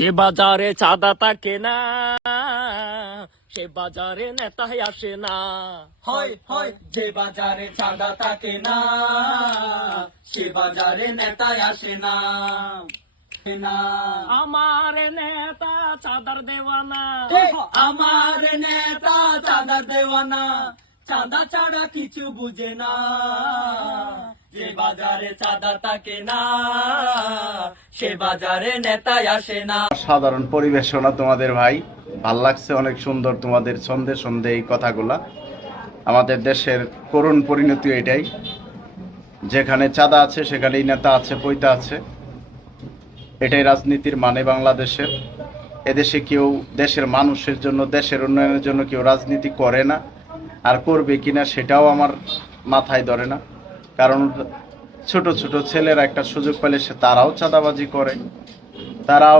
যে বাজারে চাঁদা থাকে না, সে বাজারে নেতাই আসে না। হয় হয় যে বাজারে চাঁদা থাকে না, সে বাজারে নেতায় আসে না। আমার নেতা চাঁদার দেওয়ানা, আমার নেতা চাঁদার দেওয়ানা, চাঁদা ছাড়া কিছু বুঝে না। যে বাজারে চাঁদা থাকে না, সে বাজারে নেতায় আসে না। সাধারণ পরিবেশনা তোমাদের ভাই ভাল লাগছে, অনেক সুন্দর তোমাদের ছন্দে ছন্দে এই কথাগুলা। আমাদের দেশের করুণ পরিণতি এটাই, যেখানে চাঁদা আছে সেখানেই নেতা আছে, পৈতা আছে। এটাই রাজনীতির মানে বাংলাদেশের। এদেশে কেউ দেশের মানুষের জন্য, দেশের উন্নয়নের জন্য কেউ রাজনীতি করে না, আর করবে কিনা সেটাও আমার মাথায় ধরে না। কারণ ছোট ছোট ছেলেরা একটা সুযোগ পেলে তারাও চাঁদাবাজি করে, তারাও